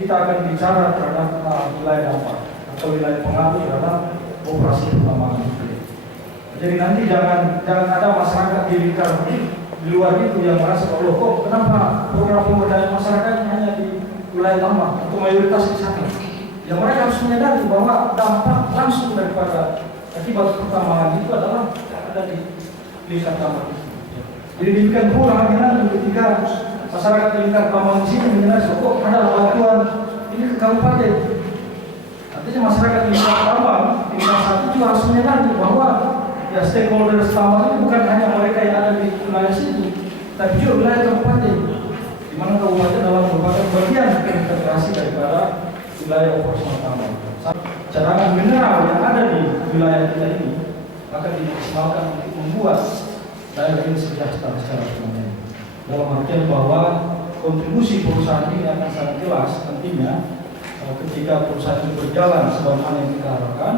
kita akan bicara terhadap wilayah dampak atau wilayah pengaruh terhadap operasi pertambangan itu. Jadi nanti jangan ada masyarakat di lingkar di luar itu yang merasa loh kok kenapa program pemberdayaan masyarakat hanya di wilayah tambang atau mayoritas di sana. Yang mereka harus menyadari bahwa dampak langsung daripada akibat pertambangan itu adalah ada di lingkar tambang. Jadi demikian pula halnya ketika masyarakat di lingkar tambang di sini menyadari kok ada bantuan ini ke kabupaten. Artinya masyarakat di lingkar tambang di lingkar satu juga harus menyadari bahwa ya stakeholder tambang ini bukan hanya mereka yang ada di wilayah situ, tapi juga wilayah kabupaten, di mana kabupaten dalam merupakan bagian integrasi daripada wilayah operasional tambang. Cadangan mineral yang ada di wilayah kita ini akan dimaksimalkan untuk membuat daerah ini sejahtera secara permanen. Dalam artian bahwa kontribusi perusahaan ini akan sangat jelas nantinya ketika perusahaan ini berjalan sebagaimana yang kita harapkan,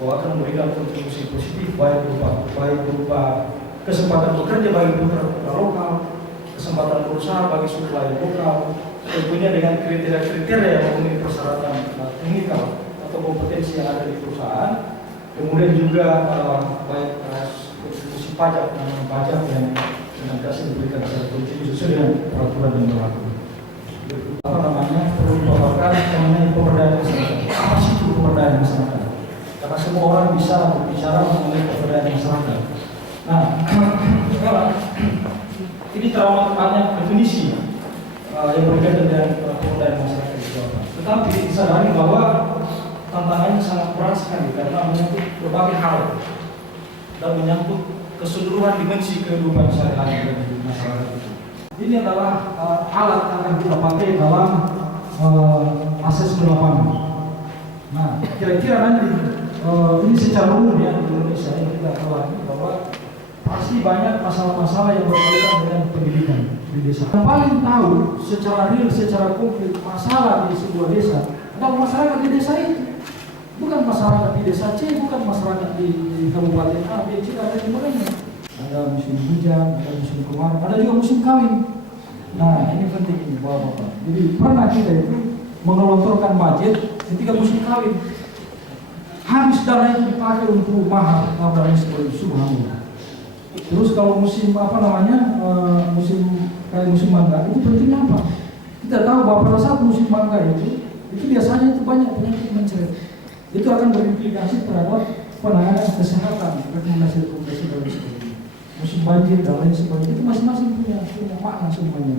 bahwa akan memberikan kontribusi positif baik berupa kesempatan bekerja bagi putra lokal, kesempatan berusaha bagi supplier lokal, tentunya dengan kriteria-kriteria yang memenuhi persyaratan teknikal atau kompetensi yang ada di perusahaan, kemudian juga baik kontribusi pajak dan pajak yang senantiasa diberikan secara kontinuer sesuai dengan peraturan yang berlaku. Perlu dipaparkan mengenai pemberdayaan masyarakat. Apa sih itu pemberdayaan masyarakat? Karena semua orang bisa berbicara mengenai pemberdayaan masyarakat. Nah, ini terlalu banyak definisi yang berkaitan dengan pemberdayaan masyarakat di Jawa Barat. Tetapi disadari bahwa tantangannya sangat berat sekali karena menyangkut berbagai hal dan menyangkut keseluruhan dimensi kehidupan sehari-hari dari masyarakat itu. Ini adalah alat yang akan kita pakai dalam asesmen lapangan. Nah, kira-kira nanti ini secara umum ya di Indonesia yang kita ketahui bahwa pasti banyak masalah-masalah yang berkaitan dengan pendidikan di desa. Yang paling tahu secara real, secara konkret masalah di sebuah desa adalah masyarakat di desa itu. Bukan masyarakat di desa C, bukan masyarakat di kabupaten A, B, C, ada di mana. Ada musim hujan, ada musim kemarau, ada juga musim kawin. Nah, ini penting ini Bapak-bapak. Jadi pernah kita itu mengelontorkan budget ketika musim kawin. Habis dana itu dipakai untuk mahar, dan sebagainya, subhanallah. Terus kalau musim musim kayak musim mangga itu penting apa? Kita tahu bahwa pada saat musim mangga itu biasanya itu banyak penyakit menceret. Itu akan berimplikasi terhadap penanganan kesehatan, rekomendasi dan sebagainya. Musim banjir dan lain sebagainya itu masing-masing punya makna semuanya.